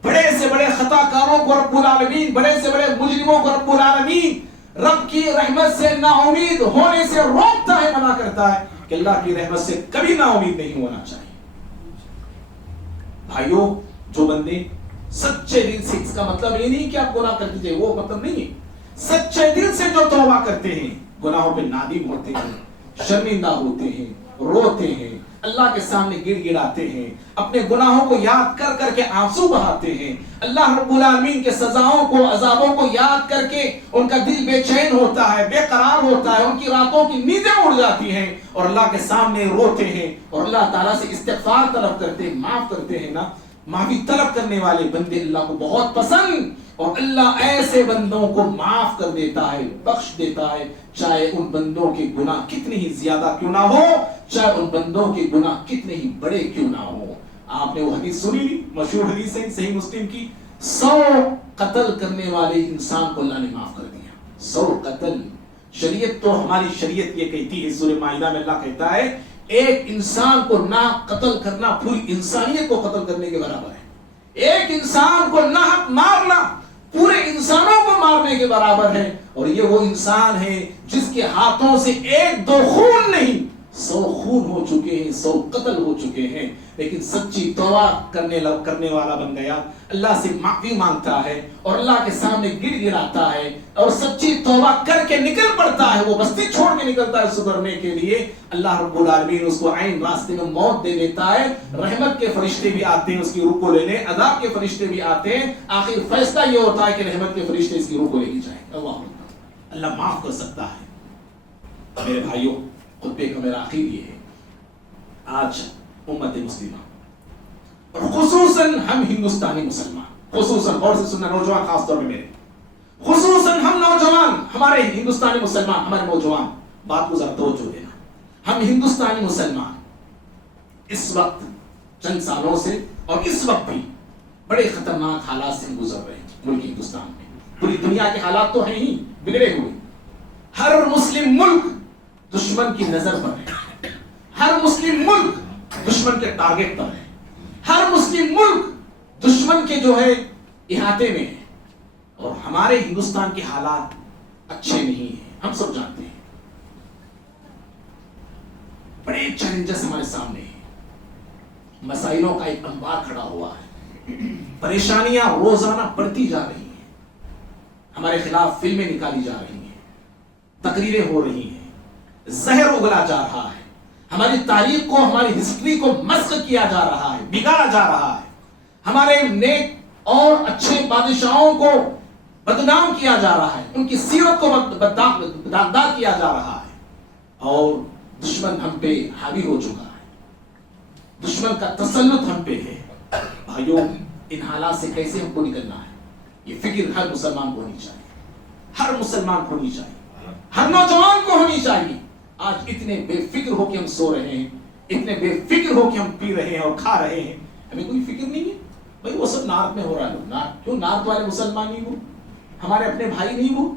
بڑے سے بڑے خطا کاروں کو رب العالمین, بڑے سے بڑے مجرموں کو رب العالمین رب کی رحمت سے نا امید ہونے سے روکتا ہے, منع کرتا ہے کہ اللہ کی رحمت سے کبھی نا امید نہیں ہونا چاہیے. بھائیوں, جو بندے سچے دل سے, اس کا مطلب یہ نہیں کہ آپ گناہ کر دیجئے, وہ مطلب نہیں ہے. سچے دل سے جو توبہ کرتے ہیں, گناہوں پہ نادم ہوتے ہیں, شرمندہ ہوتے ہیں, روتے ہیں, اللہ کے سامنے گڑ گڑاتے ہیں, اپنے گناہوں کو یاد کر کر کے آنسو بہاتے ہیں, اللہ رب العالمین کے سزاؤں کو, عذابوں کو یاد کر کے ان کا دل بے چین ہوتا ہے, بے قرار ہوتا ہے, ان کی راتوں کی نیندیں اڑ جاتی ہیں اور اللہ کے سامنے روتے ہیں اور اللہ تعالیٰ سے استغفار طلب کرتے ہیں, معاف کرتے ہیں نا. معافی طلب کرنے والے بندے اللہ کو بہت پسند, اور اللہ ایسے بندوں کو معاف کر دیتا ہے, بخش دیتا ہے, چاہے ان بندوں کے گناہ کتنے ہی زیادہ کیوں نہ ہو, چاہے ان بندوں کے گناہ کتنے ہی بڑے کیوں نہ ہو. آپ نے وہ حدیث سنی, مشہور حدیث ہے صحیح مسلم کی, 100 قتل کرنے والے انسان کو اللہ نے معاف کر دیا. 100 قتل. شریعت تو ہماری شریعت یہ کہتی ہے, سورہ مائدہ میں اللہ کہتا ہے ایک انسان کو نہ قتل کرنا پوری انسانیت کو قتل کرنے کے برابر ہے. ایک انسان کو ناحق مارنا پورے انسانوں کو مارنے کے برابر ہے. اور یہ وہ انسان ہے جس کے ہاتھوں سے 1-2 خون نہیں, 100 خون ہو چکے ہیں, 100 قتل ہو چکے ہیں, لیکن سچی توبہ کرنے والا بن گیا, اللہ سے معافی مانگتا ہے اور اللہ کے سامنے گڑ گڑاتا ہے اور سچی توبہ کر کے نکل پڑتا ہے, وہ بستی چھوڑ کے نکلتا ہے سدھرنے کے لیے. اللہ رب العالمین اس کو عین راستے میں موت دے دیتا ہے. رحمت کے فرشتے بھی آتے ہیں اس کی روح کو لینے, عذاب کے فرشتے بھی آتے ہیں, آخر فیصلہ یہ ہوتا ہے کہ رحمت کے فرشتے اس کی روح کو لے کے جائیں. اللہ معاف کر سکتا ہے. میرے بھائیوں, خطبے کا میرا آخر یہ ہے, آج امت مسلمہ اور خصوصاً ہم ہندوستانی مسلمان، خصوصاً اور سے سننا نوجوان، خاص طور پہ میرے، خصوصاً ہم نوجوان، ہمارے ہندوستانی مسلمان، ہمارے نوجوان، بات کو ذرا توجہ دینا. ہم ہندوستانی مسلمان اس وقت چند سالوں سے اور اس وقت بھی بڑے خطرناک حالات سے گزر رہے ہیں. ملک ہندوستان میں پوری دنیا کے حالات تو ہیں ہی بگڑے ہوئے. ہر مسلم ملک دشمن کی نظر پر ہے، ہر مسلم ملک دشمن کے ٹارگٹ پر ہے، ہر مسلم ملک دشمن کے جو ہے احاطے میں ہے. اور ہمارے ہندوستان کے حالات اچھے نہیں ہیں، ہم سب جانتے ہیں. بڑے چیلنجز ہمارے سامنے ہیں، مسائلوں کا ایک انبار کھڑا ہوا ہے، پریشانیاں روزانہ بڑھتی جا رہی ہیں، ہمارے خلاف فلمیں نکالی جا رہی ہیں، تقریریں ہو رہی ہیں، زہر اگلا جا رہا ہے، ہماری تاریخ کو، ہماری ہسٹری کو مسخ کیا جا رہا ہے، بگاڑا جا رہا ہے، ہمارے نیک اور اچھے بادشاہوں کو بدنام کیا جا رہا ہے، ان کی سیرت کو داغدار کیا جا رہا ہے، اور دشمن ہم پہ حاوی ہو چکا ہے، دشمن کا تسلط ہم پہ ہے. بھائیوں، ان حالات سے کیسے ہم کو نکلنا ہے، یہ فکر ہر مسلمان کو ہونی چاہیے، ہر مسلمان کو ہونی چاہیے، ہر نوجوان کو ہونی چاہیے. آج اتنے بے فکر ہو کے ہم سو رہے ہیں، اتنے بے فکر ہو کے ہم پی رہے ہیں اور کھا رہے ہیں، ہمیں کوئی فکر نہیں ہے. بھائی وہ سب نارتھ میں ہو رہا ہے، کیوں نارتھ والے مسلمان نہیں ہو، ہمارے اپنے بھائی نہیں ہو؟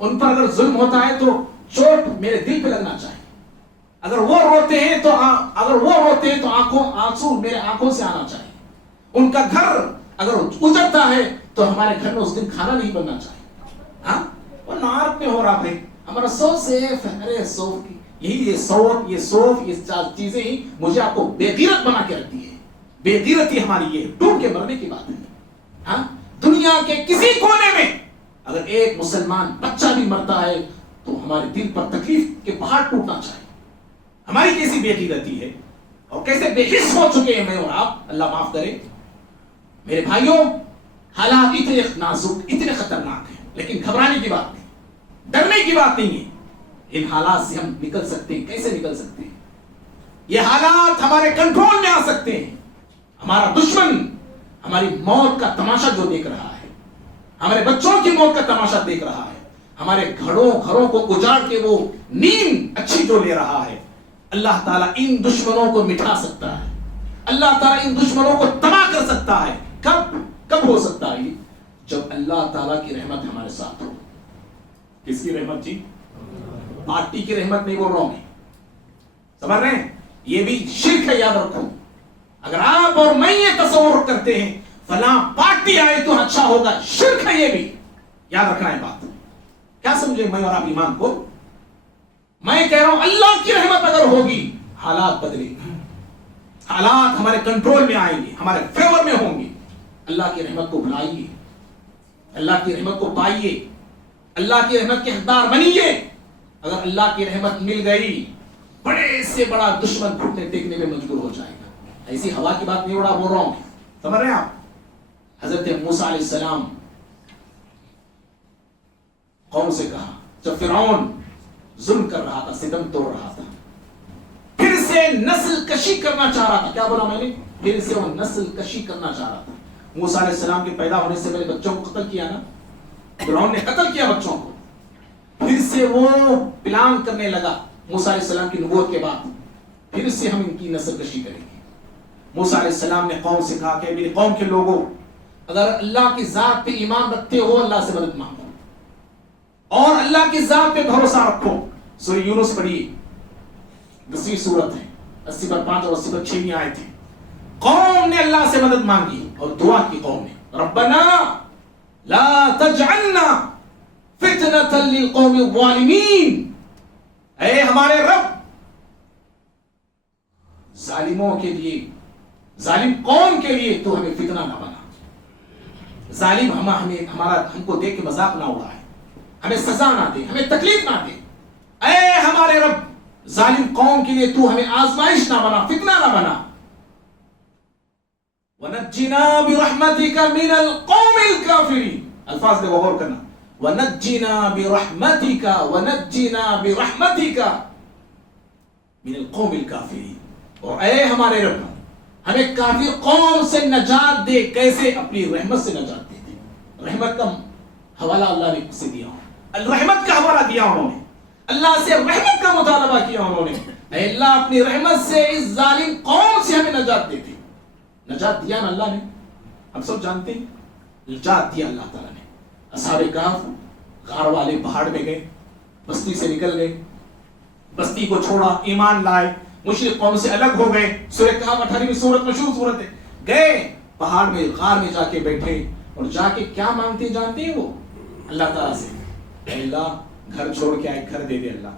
ان پر اگر ظلم ہوتا ہے تو چوٹ میرے دل پہ لگنا چاہیے. اگر وہ روتے ہیں تو آنسو میرے آنکھوں سے آنا چاہیے. ان کا گھر اگر اجڑتا ہے تو ہمارے گھر میں اس دن کھانا نہیں بننا چاہیے. وہ نارتھ میں ہو رہا ہے، ہمارا سو سیف ہے. ارے سوف یہی یہ چیزیں ہی مجھے آپ کو بے غیرت بنا کے رکھتی ہے. بے غیرتی ہماری یہ ڈوب کے مرنے کی بات ہے. دنیا کے کسی کونے میں اگر ایک مسلمان بچہ بھی مرتا ہے تو ہمارے دل پر تکلیف کے پہاڑ ٹوٹنا چاہیے. ہماری کیسی بے غیرتی ہے اور کیسے بے حس ہو چکے ہیں میں اور آپ، اللہ معاف کرے. میرے بھائیوں، حالات اتنے نازک، اتنے خطرناک ہیں، لیکن گھبرانے کی بات نہیں، ڈرنے کی بات نہیں ہے. ان حالات سے ہم نکل سکتے ہیں. کیسے نکل سکتے ہیں؟ یہ حالات ہمارے کنٹرول میں آ سکتے ہیں. ہمارا دشمن ہماری موت کا تماشا جو دیکھ رہا ہے، ہمارے بچوں کی موت کا تماشا دیکھ رہا ہے، ہمارے گھروں کو اجاڑ کے وہ نیند اچھی جو لے رہا ہے، اللہ تعالیٰ ان دشمنوں کو مٹھا سکتا ہے. اللہ تعالیٰ ان دشمنوں کو تباہ کر سکتا ہے. کب ہو سکتا ہے؟ جب اللہ تعالیٰ کی رحمت ہمارے ساتھ ہو. کس کی رحمت جی؟ پارٹی کی رحمت نہیں بول رہا ہوں میں، سمجھ رہے ہیں؟ یہ بھی شرک ہے، یاد رکھو. اگر آپ اور میں یہ تصور کرتے ہیں فلاں پارٹی آئے تو اچھا ہوگا، شرک ہے یہ بھی. یاد رکھنا ہے بات. کیا سمجھے میں اور آپ ایمان کو؟ میں کہہ رہا ہوں اللہ کی رحمت اگر ہوگی حالات بدلیں گے، حالات ہمارے کنٹرول میں آئیں گے، ہمارے فیور میں ہوں گے. اللہ کی رحمت کو بلائیے، اللہ کی رحمت کو پائیے، اللہ کی رحمت کے حقدار بنیے. اگر اللہ کی رحمت مل گئی، بڑے سے بڑا دشمن گھٹنے ٹیکنے میں مجبور ہو جائے گا. ایسی ہوا کی بات نہیں بول رہا ہوں، سمجھ رہے ہیں آپ؟ حضرت موسیٰ علیہ السلام قوم سے کہا جب فرعون ظلم کر رہا تھا، ستم توڑ رہا تھا، پھر سے نسل کشی کرنا چاہ رہا تھا. کیا بولا میں نے؟ پھر سے وہ نسل کشی کرنا چاہ رہا تھا. موسیٰ علیہ السلام کے پیدا ہونے سے پہلے بچوں کو قتل کیا نا، فرعون نے قتل کیا بچوں کو. پھر سے وہ پلان کرنے لگا موسیٰ علیہ السلام کی نبوت کے بعد، پھر سے ہم ان کی نسل کشی کریں گے. موسیٰ علیہ السلام نے قوم سے کہا کہ میری قوم کے لوگوں، اگر اللہ کی ذات پہ ایمان رکھتے ہو اللہ سے مدد مانگو اور اللہ کی ذات پہ بھروسہ رکھو. سورہ یونس پڑھیے، 10ویں سورت ہے، 80/5 اور 80/6 آئے تھے. قوم نے اللہ سے مدد مانگی اور دعا کی. قوم نے ربنا لا تجعلنا فتنة للقوم الظالمین، اے ہمارے رب ظالموں کے لیے، ظالم قوم کے لیے تو ہمیں فتنہ نہ بنا. ظالم ہم کو دیکھ کے مذاق نہ اڑائے، ہمیں سزا نہ دے، ہمیں تکلیف نہ دے. اے ہمارے رب ظالم قوم کے لیے تو ہمیں آزمائش نہ بنا، فتنہ نہ بنا. وَنَجِّنَا بِرَحْمَتِكَ مِنَ الْقَوْمِ الْكَافِرِينَ. الفاظ دے غور کرنا. وَنَجِّنَا بِرَحْمَتِكَ وَنَجِّنَا بِرَحْمَتِكَ مِنَ الْقَوْمِ الْكَافِرِينَ. اور اے ہمارے رب ہمیں کافر قوم سے نجات دے. کیسے؟ اپنی رحمت سے نجات دے دے. رحمت کا حوالہ اللہ نے سے دیا, رحمت کا حوالہ دیا انہوں نے, اللہ سے رحمت کا مطالبہ کیا انہوں نے. اے اللہ اپنی رحمت سے اس ظالم قوم سے ہمیں نجات دے دے. نجات دیا نا اللہ نے, ہم سب جانتے ہیں نجات دیا اللہ تعالیٰ نے. اصحاب کہف غار والے پہاڑ میں گئے, بستی سے نکل گئے, بستی کو چھوڑا, ایمان لائے, مشرک قوم سے الگ ہو گئے. سورہ کہف 18ویں سورت مشہور سورت ہے. گئے پہاڑ میں, غار میں جا کے بیٹھے, اور جا کے کیا مانگتے جانتے ہیں وہ اللہ تعالیٰ سے؟ اے اللہ گھر چھوڑ کے آئے گھر دے دے اللہ,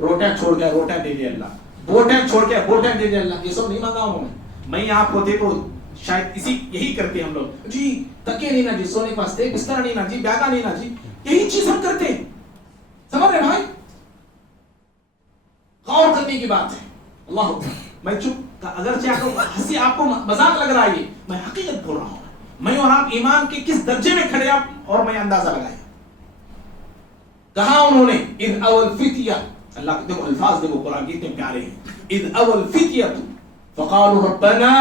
روٹیاں چھوڑ کے روٹیاں دے دے اللہ, بوٹیاں چھوڑ کے بوٹیاں دے دے اللہ. یہ سب نہیں مانگا انہوں نے. میں آپ ہوتے تو شاید یہی کرتے ہم لوگ, جی تکے نہیں نا جی, سونے کے واسطے بستر نہیں نا جی, بیگا نہیں نا جی, یہی چیز ہم کرتے ہیں. سمجھ رہے بھائی؟ غور کرنے کی بات ہے. اللہ میں چپ, اگرچہ ہنسی آپ کو مذاق لگ رہا ہے, میں حقیقت بول رہا ہوں. میں اور آپ ایمان کے کس درجے میں کھڑے آپ اور میں اندازہ لگائیں. کہا انہوں نے اذ اول فتیہ, اللہ کے دیکھو الفاظ دیکھو قرآن کتنے پیارے ہیں. اذ اول فتیہ فقالوا ربنا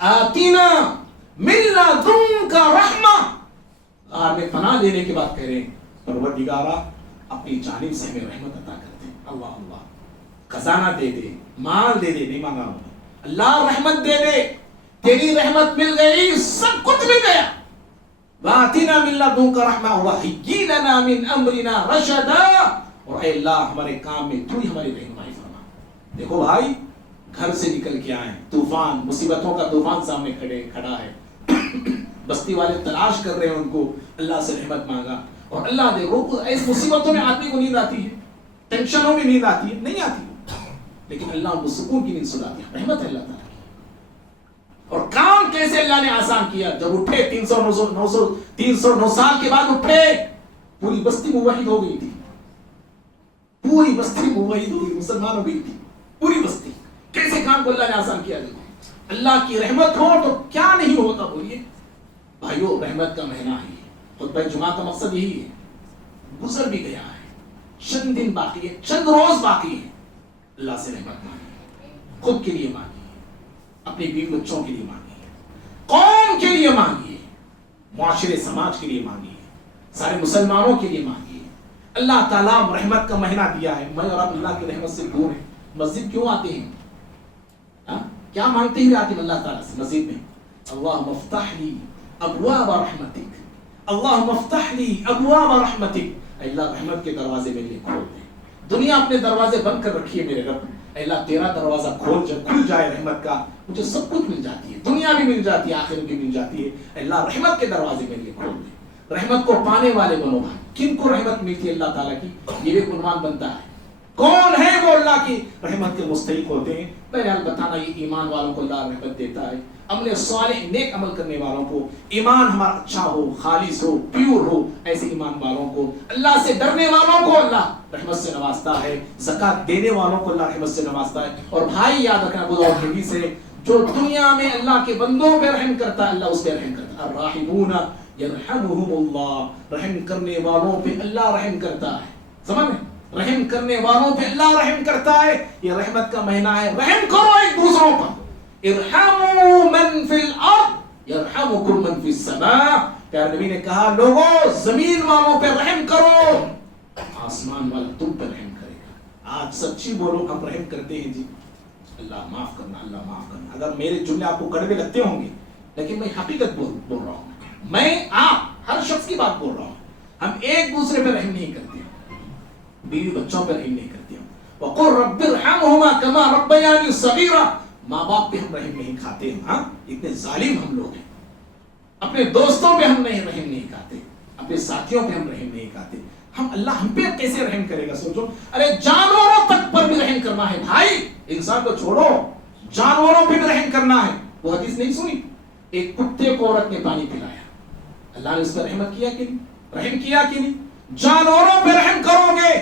آتنا من لدنک رحمہ. غار میں پناہ لینے کے بعد کہہ رہے ہیں پروردگارا اپنی جانب سے ہمیں رحمت عطا کر دے. اللہ اللہ, خزانہ دے دے, مال دے دے, نہیں مانگا انہوں نے. اللہ رحمت دے دے, تیری رحمت مل گئی, سب کچھ مل گیا. وَآتِنَا مِن لَّدُنكَ رَحْمَةً وَهَيِّئْ لَنَا مِنْ أَمْرِنَا رَشَدًا. اور اے اللہ ہمارے کام میں تو ہی ہماری رہنمائی فرما. دیکھو بھائی, گھر سے نکل کے آئے, طوفان, مصیبتوں کا طوفان سامنے کھڑا ہے, بستی والے تلاش کر رہے ہیں ان کو, اللہ سے رحمت مانگا. اور اللہ دیکھو اس مصیبتوں میں آدمی کو نیند آتی ہے, ٹینشنوں میں نیند آتی ہے, نہیں آتی, لیکن اللہ ان کو سکون کی نیند سلاتی ہے. رحمت ہے اللہ تعالیٰ. اور کام کیسے اللہ نے آسان کیا, جب اٹھے 309 سال کے بعد اٹھے, پوری بستی موحد ہو گئی تھی, پوری بستی موحد ہو گئی, مسلمان ہو گئی تھی پوری بستی. کیسے کام کو اللہ نے آسان کیا. اللہ کی رحمت ہو تو کیا نہیں ہوتا. بولیے بھائیو, رحمت کا مہینہ ہے. خطبہ جمعہ کا مقصد یہی ہے. گزر بھی گیا ہے, چند دن باقی ہے, چند روز باقی ہے. اللہ سے رحمت مانگی, خود کے لیے مانگی, اپنے بیوی بچوں کے لیے مانگیے, قوم کے لیے مانگیے, معاشرے سماج کے لیے مانگیے, سارے مسلمانوں کے لیے مانگیے. اللہ تعالیٰ رحمت کا مہینہ دیا ہے. میں اور آپ اللہ کی رحمت سے دور ہیں. مسجد کیوں آتے ہیں؟ کیا مانگتے ہوئے آتے ہیں اللہ تعالیٰ سے مسجد میں؟ اللہم افتح لی ابواب رحمتک, اللہم افتح لی ابواب رحمتک. اللہ رحمت کے دروازے میرے لیے کھول دے. دنیا اپنے دروازے بند کر رکھی ہے میرے رب, اللہ تیرا دروازہ کھل جائے رحمت کا, مجھے سب کچھ مل جاتی ہے, دنیا بھی مل جاتی ہے, آخرت بھی مل جاتی ہے. اللہ رحمت کے دروازے میرے لیے کھول دے. رحمت کو پانے والے بنو بھائی. کن کو رحمت ملتی ہے اللہ تعالیٰ کی, یہ بھی عنوان بنتا ہے. کون ہے وہ اللہ کی رحمت کے مستحق ہوتے ہیں؟ بہرحال بتانا, یہ ایمان والوں کو اللہ رحمت دیتا ہے. عمل صالح, نیک عمل کرنے والوں کو, ایمان ہمارا اچھا ہو, خالص ہو, پیور ہو, ایسے ایمان والوں کو, اللہ سے ڈرنے والوں کو اللہ رحمت سے نوازتا ہے. زکات دینے والوں کو اللہ رحمت سے نوازتا ہے. اور بھائی یاد رکھنا, ابو داؤد حدیث سے, جو دنیا میں اللہ کے بندوں پہ رحم کرتا ہے اللہ اس پہ رحم کرتا ہے. الراحمون یرحمہم اللہ, رحم کرنے والوں پہ اللہ رحم کرتا ہے. سمجھ میں, رحم کرنے والوں پہ اللہ رحم کرتا ہے. یہ رحمت کا مہینہ ہے. رحم کرو ایک دوسروں پر. ارحموا من فی الارض یرحمکم من فی السماء. پیارے نبی نے کہا, لوگوں زمین والوں پہ رحم کرو, آسمان والا تم پہ رحم کرے گا. آج سچی بولو, ہم رحم کرتے ہیں جی, اللہ معاف کرنا, اللہ معاف کرنا. اگر میرے جملے آپ کو کڑوے لگتے ہوں گے, لیکن میں حقیقت بول رہا ہوں, میں آپ ہر شخص کی بات بول رہا ہوں. ہم ایک دوسرے پہ رحم نہیں کرتے, بیوی بچوں پہ رحم نہیں کرتے. وقل رب ارحمهما كما ربياني صغيرا. ماں باپ پہ ہم رحم نہیں کھاتے. ہاں, اتنے ظالم ہم لوگ ہیں. اپنے دوستوں پہ ہم رحم نہیں کھاتے, اپنے ساتھیوں پہ ہم رحم نہیں کھاتے. اللہ ہم پہ کیسے رحم کرے گا؟ سوچو. ارے جانوروں تک پر بھی رحم کرنا ہے بھائی, انسان کو چھوڑو, جانوروں پہ بھی رحم کرنا ہے. وہ حدیث نہیں سنی, ایک کتے کو عورت نے پانی پلایا, اللہ نے اس پر رحمت کیا کہ نہیں, رحم کیا کہ نہیں؟ جانوروں پہ رحم کرو گے,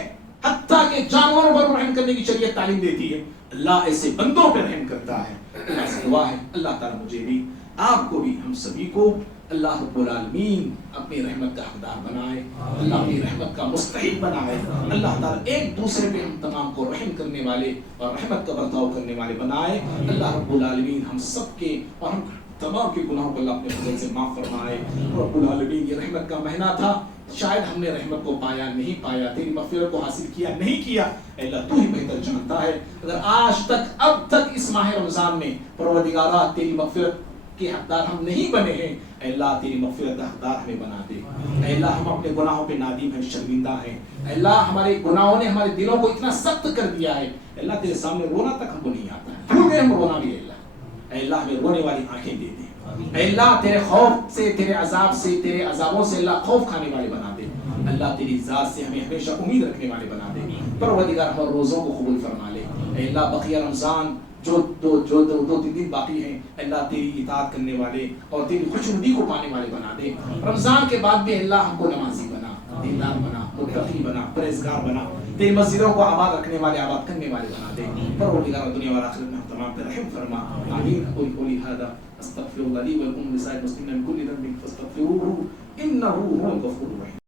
حتیٰ کہ جانوروں پر رحم کرنے کی شریعت تعلیم دیتی ہے. اللہ ایسے بندوں پہ رحم کرتا ہے. اللہ سے دعا ہے اللہ تعالیٰ مجھے بھی, آپ کو بھی, ہم سبھی کو اللہ رب العالمین اپنی رحمت کا حقدار بنائے، اللہ اپنی رحمت کا مستحق بنائے، اللہ تعالیٰ ایک دوسرے پہ ہم تمام کو رحم کرنے والے اور رحمت کا برتاؤ کرنے والے بنائے۔ اللہ رب العالمین ہم سب کے اور ہم تمام کے گناہوں کو اللہ اپنے فضل سے معاف فرمائے۔ رب العالمین یہ رحمت کا مہینہ تھا، شاید ہم نے رحمت کو پایا نہیں پایا، تیری مغفرت کو حاصل کیا نہیں کیا، اے اللہ تو ہی بہتر جانتا ہے۔ اگر آج تک اب تک اس ماہ رمضان میں پروردگارہ تیری مغفرت کے حقدار ہم نہیں بنے ہیں، اے اللہ تیری مغفرت کا حقدار ہمیں بنا دے۔ اے اللہ ہم اپنے گناہوں پہ نادم ہیں، شرمندہ ہیں، اے اللہ ہمارے گناہوں نے ہمارے دلوں کو اتنا سخت کر دیا ہے، اے اللہ تیرے سامنے رونا تک ہم کو نہیں آتا ہے، بھول گئے ہم رونا بھی، اے اللہ ہمیں رونے والی آنکھیں دے دے، اے اللہ تیرے خوف سے، تیرے عذاب سے، تیرے عذابوں سے اللہ خوف کھانے والے بنا دے، اللہ تیری ذات سے ہمیں ہمیشہ امید رکھنے والے بنا دے۔ پروردگار ہمارے روزوں کو قبول فرما لے، اے اللہ بقیہ رمضان جو دو تین دن باقی ہیں، اللہ تیری اطاعت کرنے والے اور تیری خوشنودی کو پانے والے بنا دے۔ رمضان کے بعد بھی اللہ ہم کو نمازی بنا، دیندار بنا، متقی بنا، پرہیزگار بنا، تیری مسجدوں کو آباد رکھنے والے، آباد کرنے والے بنا دے۔ پروردگار دنیا اور آخرت میں ہم تمام پہ رحم فرما، آمین۔ قولی ھذا استغفر اللہ لی ولکم ولسائر المسلمین من کل ذنب فاستغفروہ انہ هو الغفور الرحیم۔